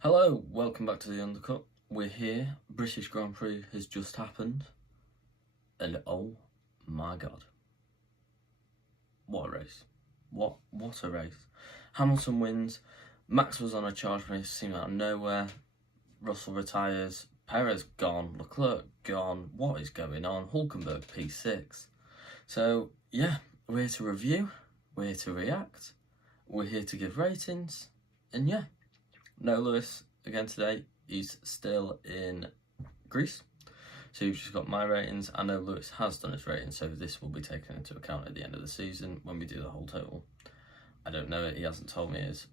Hello, welcome back to the Undercut. We're here. British Grand Prix has just happened. And oh my god. What a race. What a race. Hamilton wins. Max was on a charge race, seemed out of nowhere. Russell retires. Perez gone. Leclerc gone. What is going on? Hulkenberg P6. So, yeah, we're here to review. We're here to react. We're here to give ratings. And yeah. No Lewis again today. He's still in Greece. So you've just got my ratings. I know Lewis has done his ratings, so this will be taken into account at the end of the season when we do the whole total. I don't know it, he hasn't told me his,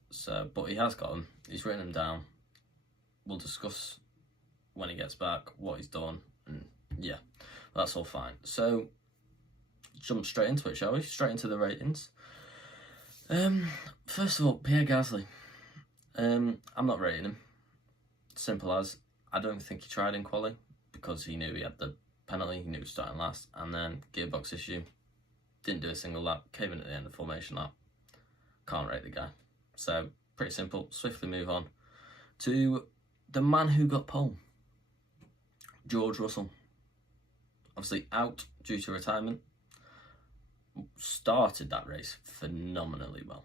but he has got them. He's written them down. We'll discuss when he gets back what he's done, and yeah, that's all fine. So jump straight into it, shall we? Straight into the ratings. First of all, Pierre Gasly. I'm not rating him. Simple as, I don't think he tried in quali because he knew he had the penalty, he knew he was starting last, and then gearbox issue, didn't do a single lap, came in at the end of the formation lap. Can't rate the guy. So, pretty simple. Swiftly move on to the man who got pole, George Russell. Obviously out due to retirement. Started that race phenomenally well.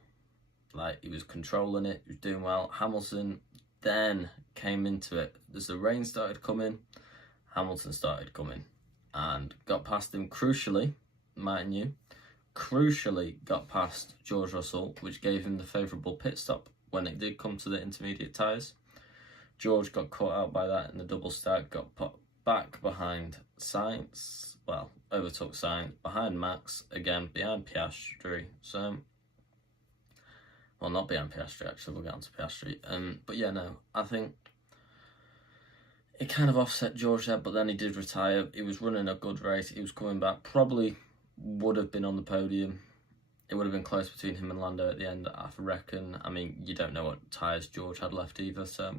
Like, he was controlling it, he was doing well. Hamilton then came into it. As the rain started coming, Hamilton started coming and got past him crucially, mind you. Crucially got past George Russell, which gave him the favourable pit stop when it did come to the intermediate tyres. George got caught out by that in the double stack, got put back behind Sainz, well, overtook Sainz, behind Max, again, behind Piastri, so... Well, not behind Piastri, actually, we'll get on to Piastri. But yeah, no, I think it kind of offset George there, but then he did retire. He was running a good race, he was coming back, probably would have been on the podium. It would have been close between him and Lando at the end, I reckon. I mean, you don't know what tyres George had left either, so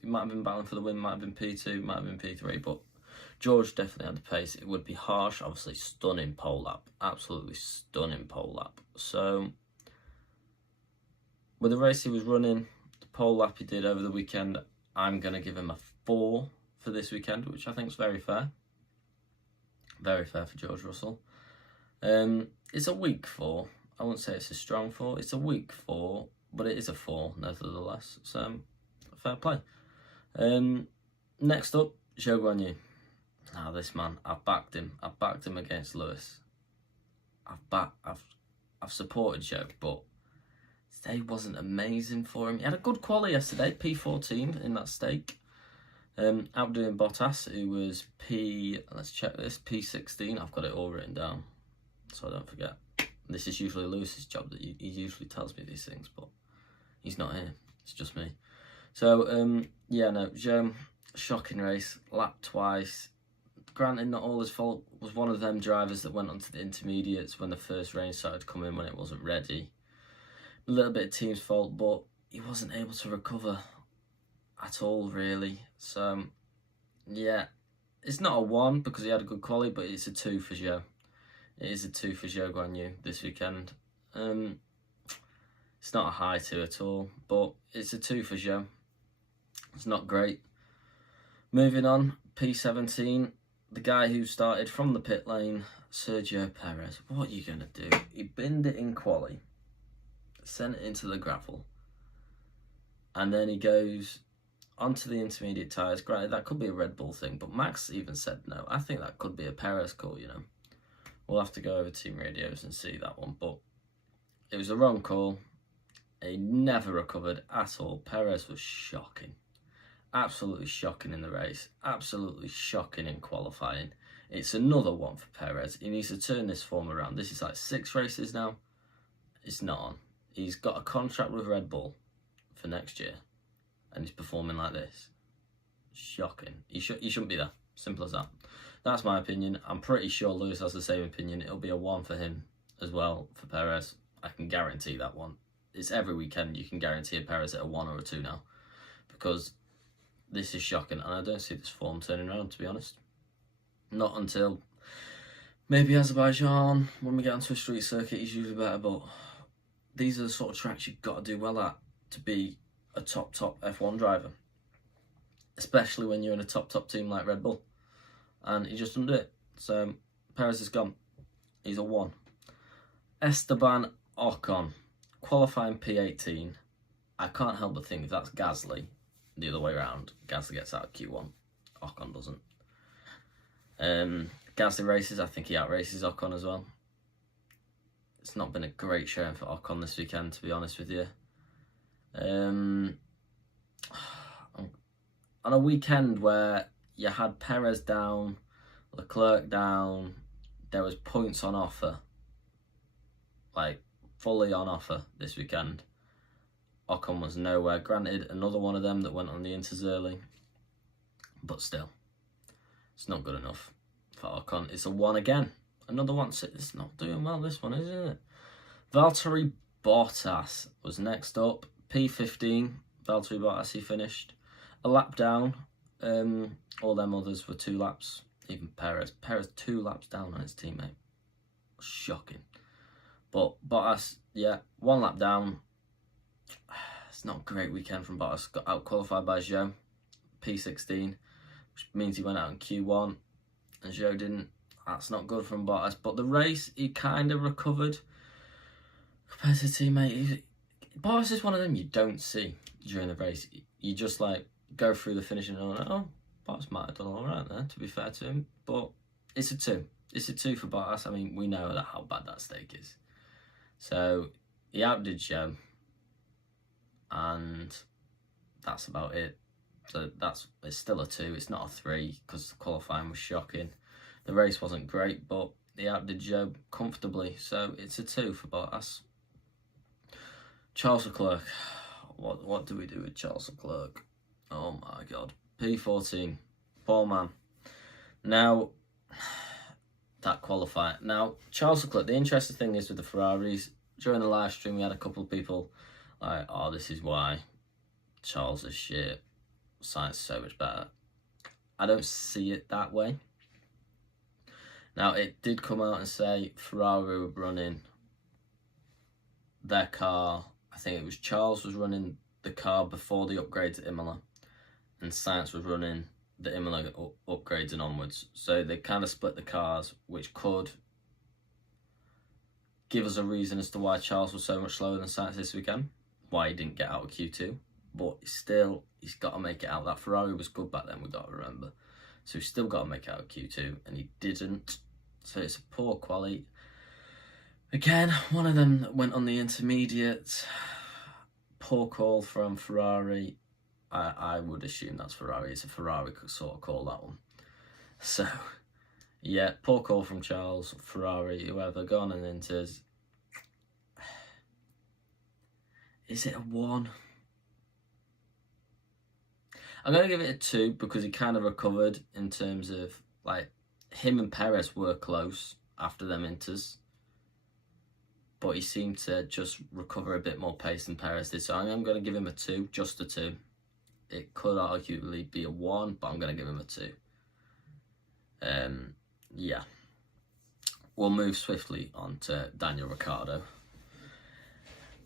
he might have been battling for the win, might have been P2, might have been P3, but George definitely had the pace. It would be harsh, obviously stunning pole lap, absolutely stunning pole lap. So... with the race he was running, the pole lap he did over the weekend, I'm going to give him a 4 for this weekend, which I think is very fair. Very fair for George Russell. It's a weak 4. I wouldn't say it's a strong 4. It's a weak 4, but it is a 4 nevertheless. So, fair play. Next up, Zhou Guanyu. Now this man, I've backed him. I've backed him against Lewis. I've supported Zhou, but today wasn't amazing for him. He had a good quali yesterday, P14 in that stake. Outdoing Bottas, who was let's check this, P16. I've got it all written down, so I don't forget. This is usually Lewis's job, that he usually tells me these things, but he's not here. It's just me. So, yeah, no, Zhou, shocking race, lapped twice. Granted, not all his fault. Was one of them drivers that went onto the intermediates when the first rain started coming, when it wasn't ready. A little bit of team's fault, but he wasn't able to recover at all, really. So, yeah, it's not a 1 because he had a good quali, but it's a 2 for Zhou. It is a 2 for Zhou Guanyu this weekend. It's not a high 2 at all, but it's a 2 for Zhou. It's not great. Moving on, P17, the guy who started from the pit lane, Sergio Perez. What are you going to do? He binned it in quali, sent it into the gravel, and then he goes onto the intermediate tyres. Granted, that could be a Red Bull thing, but Max even said no. I think that could be a Perez call, you know. We'll have to go over team radios and see that one, but it was a wrong call. He never recovered at all. Perez was shocking. Absolutely shocking in the race. Absolutely shocking in qualifying. It's another one for Perez. He needs to turn this form around. This is like 6 races now. It's not on. He's got a contract with Red Bull for next year, and he's performing like this. Shocking. He shouldn't be there. Simple as that. That's my opinion. I'm pretty sure Lewis has the same opinion. It'll be a 1 for him as well, for Perez. I can guarantee that one. It's every weekend you can guarantee a Perez at a 1 or a 2 now, because this is shocking, and I don't see this form turning around, to be honest. Not until maybe Azerbaijan, when we get onto a street circuit, he's usually better, but these are the sort of tracks you've got to do well at to be a top F1 driver. especially when you're in a top team like Red Bull. And he just didn't do it. So Perez is gone. He's a 1. Esteban Ocon, qualifying P18. I can't help but think if that's Gasly, the other way around, Gasly gets out of Q1, Ocon doesn't. Gasly races, I think he outraces Ocon as well. It's not been a great showing for Ocon this weekend, to be honest with you. On a weekend where you had Perez down, Leclerc down, there was points on offer, like fully on offer this weekend. Ocon was nowhere. Granted, another one of them that went on the inters early, but still, it's not good enough for Ocon. It's a 1 again. Another one. It's not doing well, this one, isn't it? Valtteri Bottas was next up. P15. Valtteri Bottas, he finished a lap down. All them others were 2 laps. Even Perez. 2 laps down on his teammate. Shocking. But Bottas, yeah, 1 lap down. It's not a great weekend from Bottas. Got out qualified by Zhou, P16, which means he went out in Q1, and Zhou didn't. That's not good from Bottas. But the race, he kind of recovered compared to his teammate. Bottas is one of them you don't see during the race. You just like go through the finish and go, oh, Bottas might have done all right there, to be fair to him. But it's a 2. It's a 2 for Bottas. I mean, we know how bad that stake is. So he outdid Zhou. And that's about it. So it's still a 2. It's not a 3 because the qualifying was shocking. The race wasn't great, but he outdid Zhou comfortably. So it's a 2 for Bottas. Charles Leclerc. What do we do with Charles Leclerc? Oh my God. P14. Poor man. Now, that qualifier. Now, Charles Leclerc, the interesting thing is with the Ferraris, during the live stream we had a couple of people like, oh, this is why Charles is shit. Sainz is so much better. I don't see it that way. Now, it did come out and say Ferrari were running their car. I think it was Charles was running the car before the upgrades at Imola, and Sainz was running the Imola upgrades and onwards. So they kind of split the cars, which could give us a reason as to why Charles was so much slower than Sainz this weekend. Why he didn't get out of Q2, but still, he's got to make it out. That Ferrari was good back then, we've got to remember. So he's still got to make it out of Q2, and he didn't. So it's a poor quality. Again, one of them that went on the intermediate. Poor call from Ferrari. I would assume that's Ferrari. It's a Ferrari sort of call, that one. So, yeah, poor call from Charles, Ferrari, whoever, gone and enters. Is it a 1? I'm going to give it a 2 because he kind of recovered in terms of, like, him and Perez were close after them inters. But he seemed to just recover a bit more pace than Perez did. So I'm going to give him a 2, just a 2. It could arguably be a 1, but I'm going to give him a 2. Yeah. We'll move swiftly on to Daniel Ricciardo.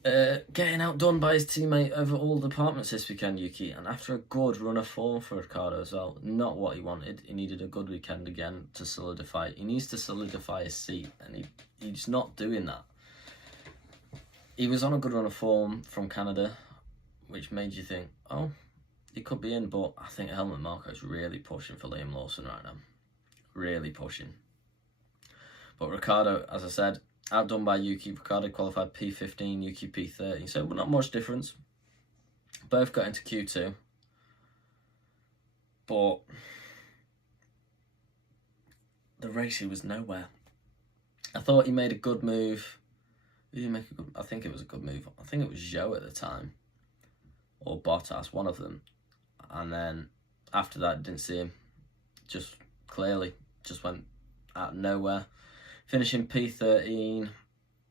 Getting outdone by his teammate over all departments this weekend, Yuki, and after a good run of form for Ricciardo as well. Not what he wanted. He needed a good weekend again to solidify. He needs to solidify his seat, and he's not doing that. He was on a good run of form from Canada, which made you think, oh, he could be in, but I think Helmut Marko's really pushing for Liam Lawson right now. Really pushing. But Ricciardo, as I said, outdone by Yuki. Ricciardo qualified P15, Yuki P30. So not much difference. Both got into Q2. But the race, he was nowhere. I thought he made a good move. Did he make a good? I think it was a good move. I think it was Zhou at the time. Or Bottas, one of them. And then after that, didn't see him. Just clearly, just went out of nowhere. Finishing P13,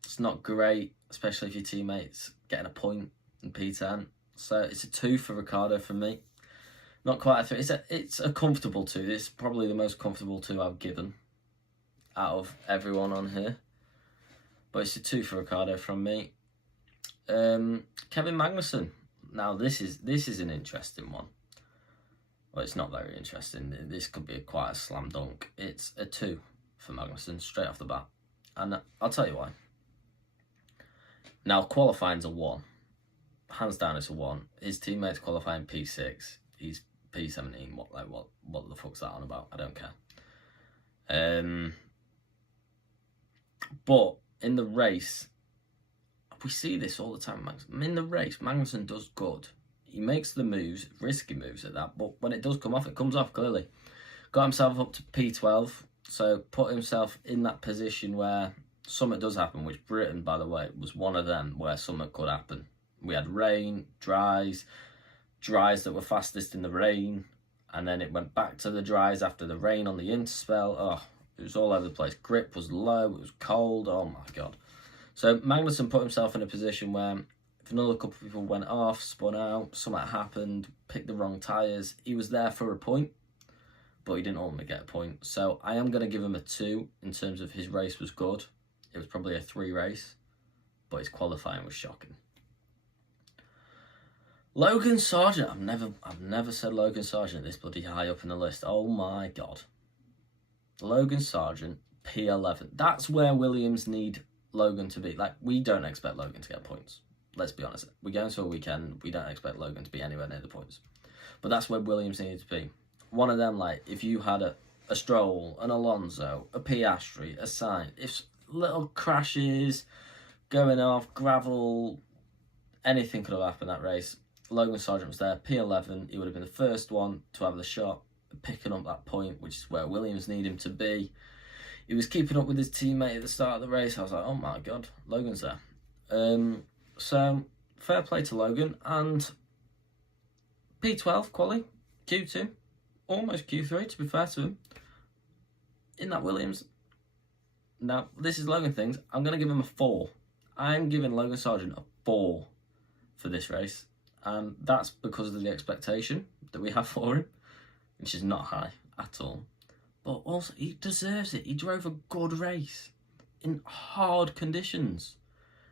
it's not great, especially if your teammate's getting a point in P10. So it's a 2 for Ricciardo for me. Not quite a 3. It's a comfortable 2. It's probably the most comfortable 2 I've given out of everyone on here. But it's a 2 for Ricciardo from me. Kevin Magnussen. Now this is an interesting one. Well, it's not very interesting. This could be quite a slam dunk. It's a 2 for Magnussen straight off the bat. And I'll tell you why. Now, qualifying's a 1. Hands down, it's a 1. His teammates qualifying P6. He's P17. What the fuck's that on about? I don't care. But in the race, we see this all the time. In the race, Magnussen does good. He makes the moves, risky moves at that, but when it does come off, it comes off clearly. Got himself up to P12, so put himself in that position where something does happen, which Britain, by the way, was one of them where something could happen. We had rain, dries that were fastest in the rain, and then it went back to the dries after the rain on the interspell. Oh, it was all over the place. Grip was low, it was cold, oh my God. So Magnussen put himself in a position where if another couple of people went off, spun out, something happened, picked the wrong tyres, he was there for a point, but he didn't ultimately get a point. So I am going to give him a 2 in terms of his race was good. It was probably a 3 race, but his qualifying was shocking. Logan Sargent. I've never said Logan Sargent this bloody high up in the list. Oh my God. Logan Sargent, P11. That's where Williams need Logan to be. Like, we don't expect Logan to get points. Let's be honest. We go into a weekend, we don't expect Logan to be anywhere near the points. But that's where Williams needed to be. One of them, like, if you had a Stroll, an Alonso, a Piastri, a Sainz, if little crashes, going off, gravel, anything could have happened that race. Logan Sargent was there, P11. He would have been the first one to have the shot, picking up that point, which is where Williams need him to be. He was keeping up with his teammate at the start of the race. I was like, oh my God, Logan's there. So, fair play to Logan. And P12, quali, Q2, almost Q3, to be fair to him. In that Williams. Now, this is Logan things. I'm going to give him a 4. I'm giving Logan Sargent a 4 for this race. And that's because of the expectation that we have for him, which is not high at all. But also, he deserves it. He drove a good race in hard conditions.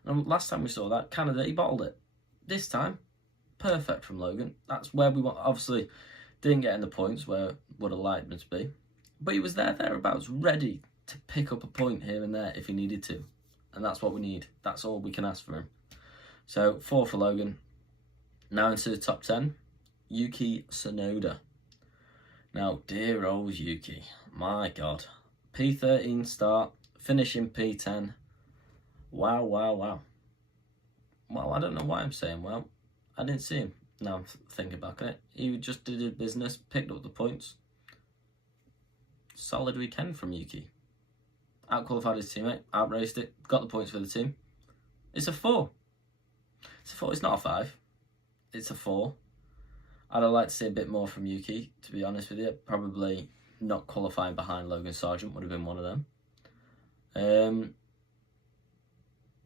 And last time we saw that, Canada, he bottled it. This time, perfect from Logan. That's where we want. Obviously, didn't get in the points where would have liked him to be. But he was thereabouts, ready to pick up a point here and there if he needed to. And that's what we need. That's all we can ask for him. So, 4 for Logan. Now into the top 10, Yuki Tsunoda. Now, dear old Yuki, my God. P13 start, finishing P10. Wow. Well, I don't know why I'm saying well. I didn't see him. Now I'm thinking back on it. He just did his business, picked up the points. Solid weekend from Yuki. Out-qualified his teammate, outraced it, got the points for the team. It's a 4. It's a 4, it's not a 5. It's a 4. I'd have liked to see a bit more from Yuki, to be honest with you. Probably not qualifying behind Logan Sargent would have been one of them.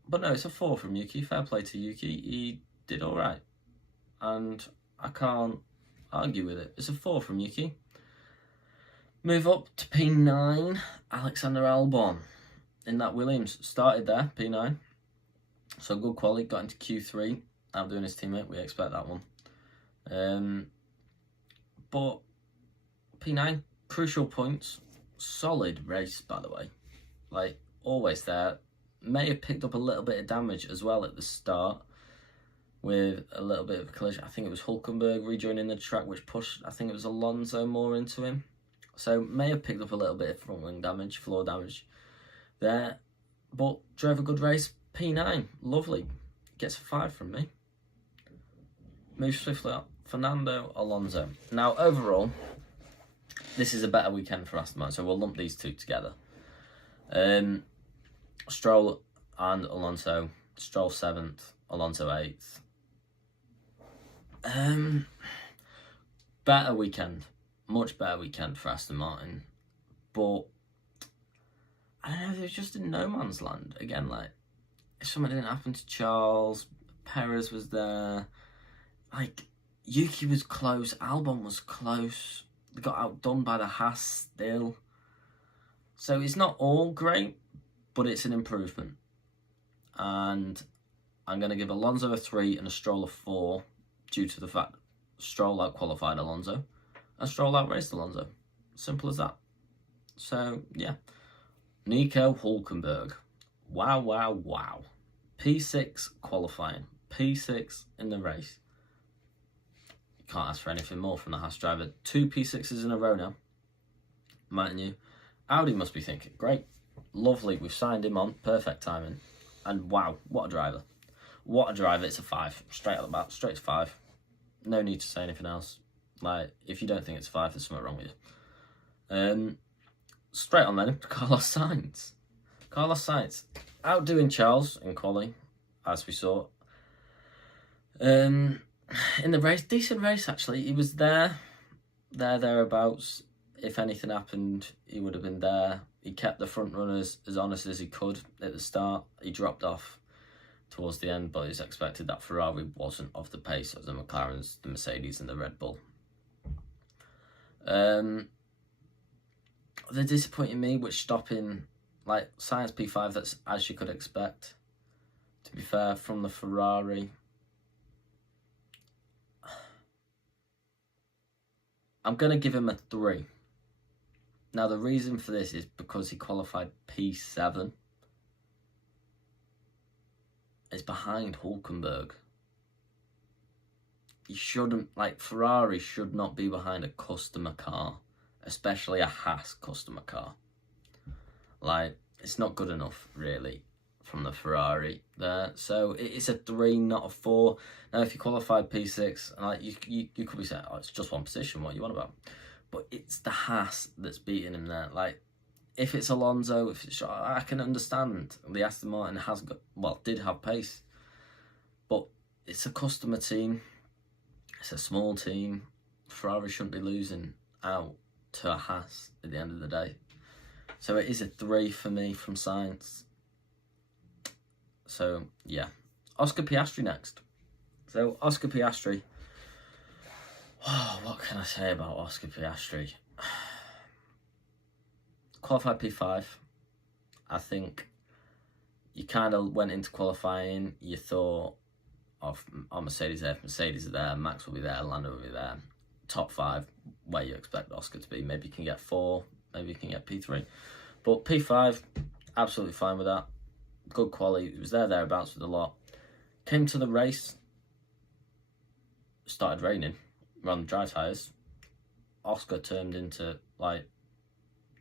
But no, it's a 4 from Yuki. Fair play to Yuki. He did all right. And I can't argue with it. It's a 4 from Yuki. Move up to P9. Alexander Albon in that Williams. Started there, P9. So good quality. Got into Q3. Outdoing his teammate. We expect that one. But P9, crucial points. Solid race, by the way. Like, always there. May have picked up a little bit of damage as well at the start with a little bit of a collision. I think it was Hulkenberg rejoining the track, which pushed, I think it was Alonso more into him. So may have picked up a little bit of front wing damage, floor damage there. But drove a good race. P9, lovely. Gets a 5 from me. Move swiftly up. Fernando Alonso. Now, overall, this is a better weekend for Aston Martin, so we'll lump these two together. Stroll and Alonso. Stroll 7th, Alonso 8th. Better weekend. Much better weekend for Aston Martin. But, I don't know, they were just in no man's land. Again, like, if something didn't happen to Charles, Perez was there. Like, Yuki was close, Albon was close. They got outdone by the Haas still. So it's not all great, but it's an improvement. And I'm going to give Alonso a 3 and a Stroll a 4 due to the fact Stroll out-qualified Alonso. and Stroll outraced Alonso. Simple as that. So, yeah. Nico Hülkenberg. Wow, wow, wow. P6 qualifying. P6 in the race. You can't ask for anything more from the Haas driver. 2 P6s in a row now. Mightn't you? Audi must be thinking, great, lovely, we've signed him on, perfect timing. And wow, what a driver. What a driver, it's a 5. Straight out the bat, straight to 5. No need to say anything else. Like, if you don't think it's a 5, there's something wrong with you. Straight on then, Carlos Sainz. Carlos Sainz, outdoing Charles in quali, as we saw. In the race, decent race actually. He was thereabouts. If anything happened, he would have been there. He kept the front runners as honest as he could at the start. He dropped off towards the end, but it's expected that Ferrari wasn't of the pace of the McLarens, the Mercedes and the Red Bull. They're disappointing me, which stopping, like, Sainz P5, that's as you could expect. To be fair, from the Ferrari, I'm going to give him a 3. Now, the reason for this is because he qualified P7. It's behind Hülkenberg. He shouldn't, like, Ferrari should not be behind a customer car, especially a Haas customer car. Like, it's not good enough, really, from the Ferrari there. So it's a 3, not a 4. Now, if you qualified P6, and like, you could be saying, oh, it's just one position, what you want about? But it's the Haas that's beating him there. Like, if it's Alonso, if it's, I can understand the Aston Martin has got, well, did have pace, but it's a customer team. It's a small team. Ferrari shouldn't be losing out to a Haas at the end of the day. So it is a 3 for me from Sainz. So, yeah. Oscar Piastri next. So, Oscar Piastri. Oh, what can I say about Oscar Piastri? Qualified P5. I think you kind of went into qualifying, you thought of, oh, Mercedes there, Mercedes are there, Max will be there, Lando will be there. Top 5, where you expect Oscar to be. Maybe you can get 4, maybe you can get P3. But P5, absolutely fine with that. Good quality, it was thereabouts with a lot. Came to the race, started raining, ran the dry tyres. Oscar turned into, like,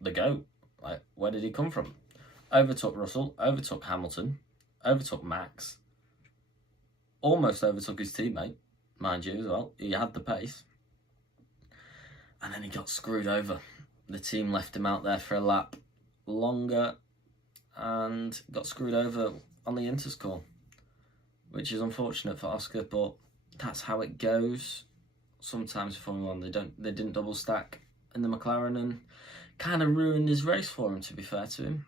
the GOAT. Like, where did he come from? Overtook Russell, overtook Hamilton, overtook Max, almost overtook his teammate, mind you, as well. He had the pace. And then he got screwed over. The team left him out there for a lap longer and got screwed over on the interscore, which is unfortunate for Oscar, but that's how it goes. Sometimes in Formula 1 they didn't double stack in the McLaren and kind of ruined his race for him, to be fair to him.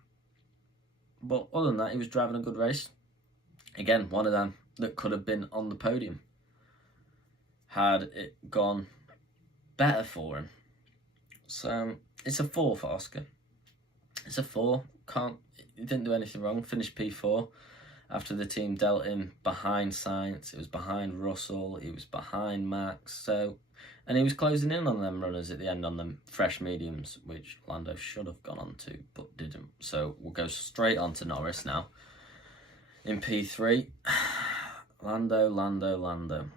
But other than that, he was driving a good race. Again, one of them that could have been on the podium had it gone better for him. So it's a 4 for Oscar. It's a 4. He didn't do anything wrong. Finished P4 after the team dealt him behind Sainz. It was behind Russell. He was behind Max. So, and he was closing in on them runners at the end on them fresh mediums, which Lando should have gone on to, but didn't. So we'll go straight on to Norris now. In P3, Lando.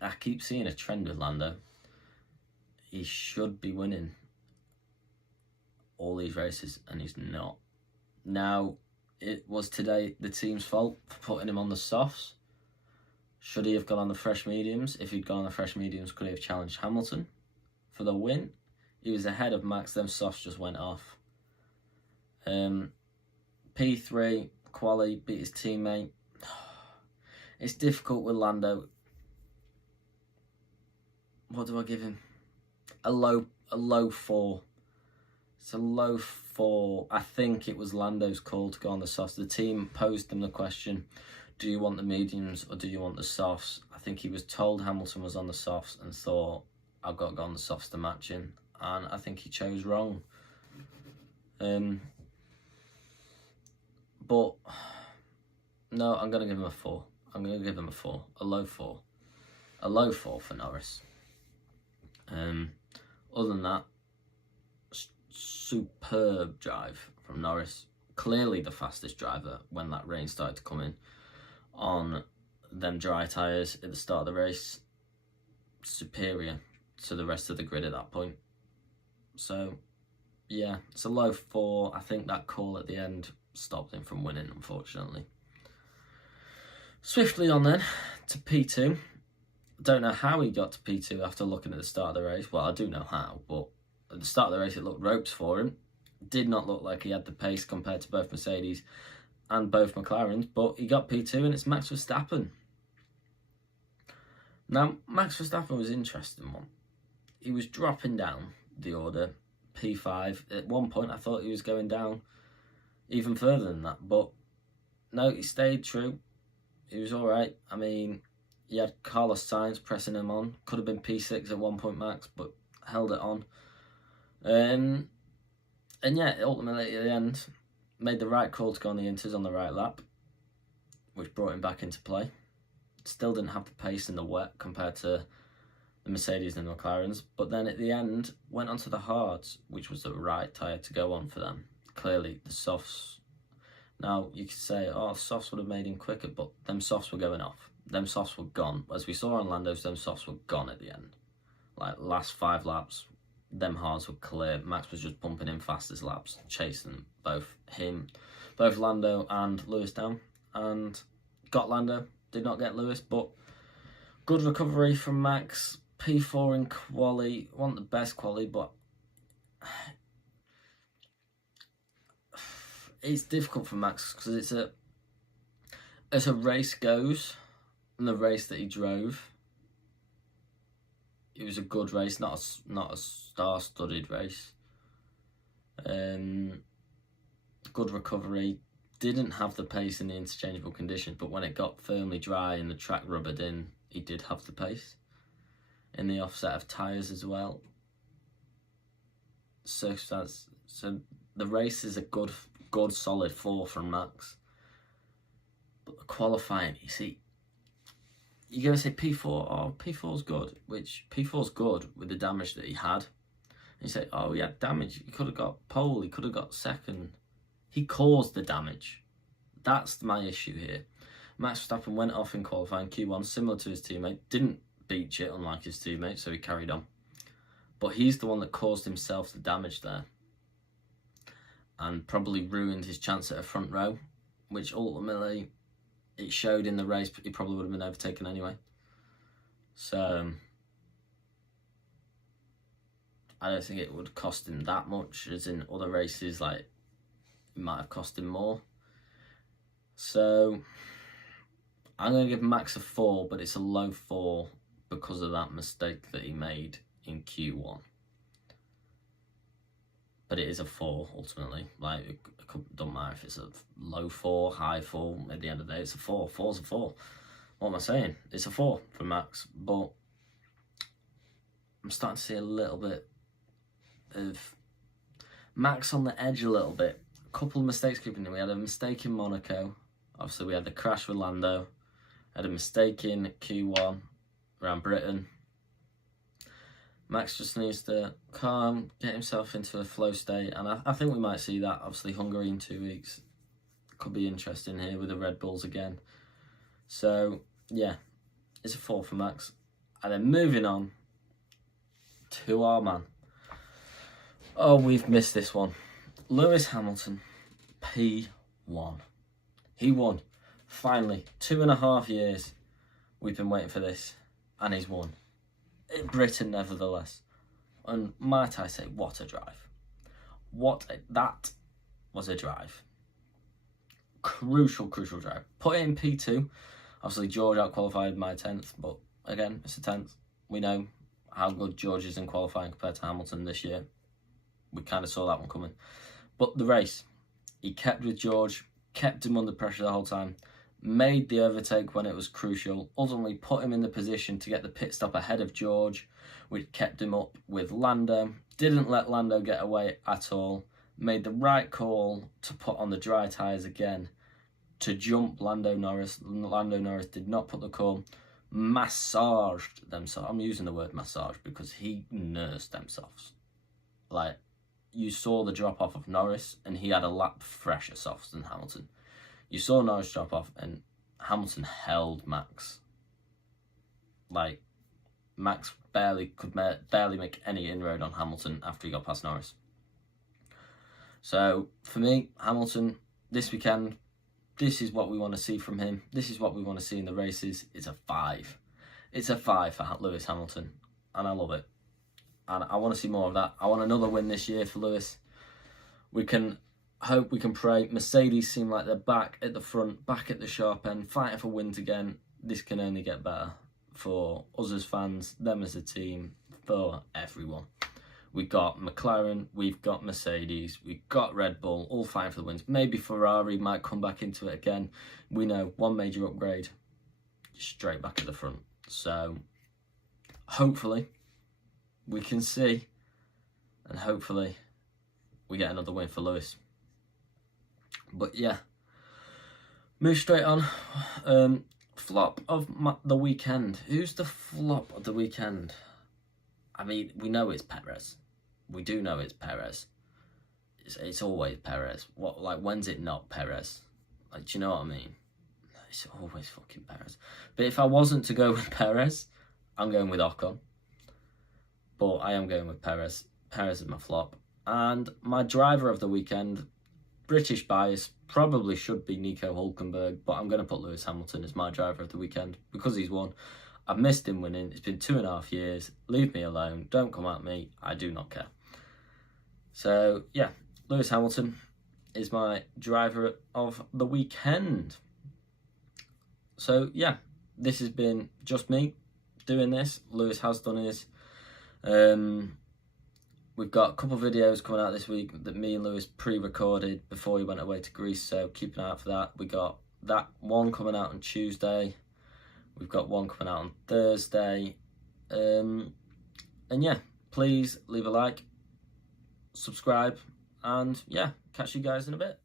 I keep seeing a trend with Lando. He should be winning all these races, and he's not. Now, it was today the team's fault for putting him on the softs. Should he have gone on the fresh mediums? If he'd gone on the fresh mediums, could he have challenged Hamilton for the win? He was ahead of Max, them softs just went off. P3, quali, beat his teammate. It's difficult with Lando. What do I give him? A low 4. It's a low 4. I think it was Lando's call to go on the softs. The team posed him the question, do you want the mediums or do you want the softs? I think he was told Hamilton was on the softs and thought, I've got to go on the softs to match him. And I think he chose wrong. But, no, I'm going to give him a 4. I'm going to give him a 4. A low 4. A low 4 for Norris. Other than that, superb drive from Norris. Clearly the fastest driver when that rain started to come in on them dry tyres at the start of the race. Superior to the rest of the grid at that point. So yeah, it's a low 4. I think that call at the end stopped him from winning, unfortunately. Swiftly on then to P2. Don't know how he got to P2 after looking at the start of the race. Well, I do know how, but at the start of the race it looked ropes for him. Did not look like he had the pace compared to both Mercedes and both McLarens, but he got P2 and it's Max Verstappen. Now, Max Verstappen was an interesting one. He was dropping down the order, P5. At one point I thought he was going down even further than that, but no, he stayed true. He was alright. I mean, he had Carlos Sainz pressing him on. Could have been P6 at one point max, but held it on. And yeah, ultimately at the end, made the right call to go on the Inters on the right lap, which brought him back into play. Still didn't have the pace in the wet compared to the Mercedes and the McLarens, but then at the end went onto the hards, which was the right tyre to go on for them. Clearly the softs, now you could say, oh, softs would have made him quicker, but them softs were going off. Them softs were gone. As we saw on Lando's, them softs were gone at the end. Like last 5 laps, them hards were clear. Max was just pumping in fastest laps, chasing both Lando and Lewis down, and got Lando. Did not get Lewis, but good recovery from Max. P4 in quali, wasn't the best quali, but it's difficult for Max because it's as a race goes, and the race that he drove, it was a good race, not a star-studded race. Good recovery. Didn't have the pace in the interchangeable conditions, but when it got firmly dry and the track rubbered in, he did have the pace. In the offset of tyres as well. So the race is a good solid 4 from Max. But the qualifying, you see, you're going to say P4, oh, P4's good, which P4's good with the damage that he had. And you say, oh, he had damage, he could have got pole, he could have got second. He caused the damage. That's my issue here. Max Verstappen went off in qualifying Q1, similar to his teammate. Didn't beat it, unlike his teammate, so he carried on. But he's the one that caused himself the damage there. And probably ruined his chance at a front row, which ultimately, it showed in the race, but he probably would have been overtaken anyway. So, I don't think it would cost him that much, as in other races, like, it might have cost him more. So, I'm going to give Max a 4, but it's a low 4 because of that mistake that he made in Q1. But it is a 4, ultimately. Like, it doesn't matter if it's a low 4, high 4, at the end of the day, it's a 4. 4's a 4. What am I saying? It's a 4 for Max, but I'm starting to see a little bit of Max on the edge a little bit. A couple of mistakes creeping in. We had a mistake in Monaco. Obviously, we had the crash with Lando. Had a mistake in Q1 around Britain. Max just needs to calm, get himself into a flow state, and I think we might see that. Obviously, Hungary in 2 weeks could be interesting here with the Red Bulls again. So, yeah, it's a 4 for Max. And then moving on to our man. Oh, we've missed this one. Lewis Hamilton, P1. He won. Finally, 2.5 years we've been waiting for this, and he's won. In Britain, nevertheless. And might I say, what a drive. That was a drive. Crucial drive. Put it in P2. Obviously, George out-qualified my 10th, but again, it's a 10th. We know how good George is in qualifying compared to Hamilton this year. We kind of saw that one coming. But the race, he kept with George, kept him under pressure the whole time, made the overtake when it was crucial, ultimately put him in the position to get the pit stop ahead of George, which kept him up with Lando, didn't let Lando get away at all, made the right call to put on the dry tyres again to jump Lando Norris. Lando Norris did not put the call, massaged them softs. I'm using the word massage because he nursed them softs. Like, you saw the drop off of Norris, and he had a lap fresher softs than Hamilton. You saw Norris drop off, and Hamilton held Max. Like, Max could barely make any inroad on Hamilton after he got past Norris. So for me, Hamilton this weekend, this is what we want to see from him. This is what we want to see in the races. It's a 5. It's a 5 for Lewis Hamilton, and I love it. And I want to see more of that. I want another win this year for Lewis. We can hope, we can pray. Mercedes seem like they're back at the front, back at the sharp end, fighting for wins again. This can only get better for us as fans, them as a team, for everyone. We've got McLaren, we've got Mercedes, we've got Red Bull, all fighting for the wins. Maybe Ferrari might come back into it again. We know one major upgrade, straight back at the front. So hopefully we can see, and hopefully we get another win for Lewis. But yeah, move straight on. Flop of the weekend. Who's the flop of the weekend? I mean, we know it's Perez. We do know it's Perez. It's always Perez. What, like, when's it not Perez? Like, do you know what I mean? It's always fucking Perez. But if I wasn't to go with Perez, I'm going with Ocon. But I am going with Perez. Perez is my flop. And my driver of the weekend, British bias, probably should be Nico Hülkenberg, but I'm going to put Lewis Hamilton as my driver of the weekend because he's won. I've missed him winning. It's been 2.5 years. Leave me alone. Don't come at me. I do not care. So, yeah, Lewis Hamilton is my driver of the weekend. So, yeah, this has been just me doing this. Lewis has done his. We've got a couple of videos coming out this week that me and Lewis pre-recorded before he went away to Greece, so keep an eye out for that. We got that one coming out on Tuesday. We've got one coming out on Thursday. And yeah, please leave a like, subscribe, and yeah, catch you guys in a bit.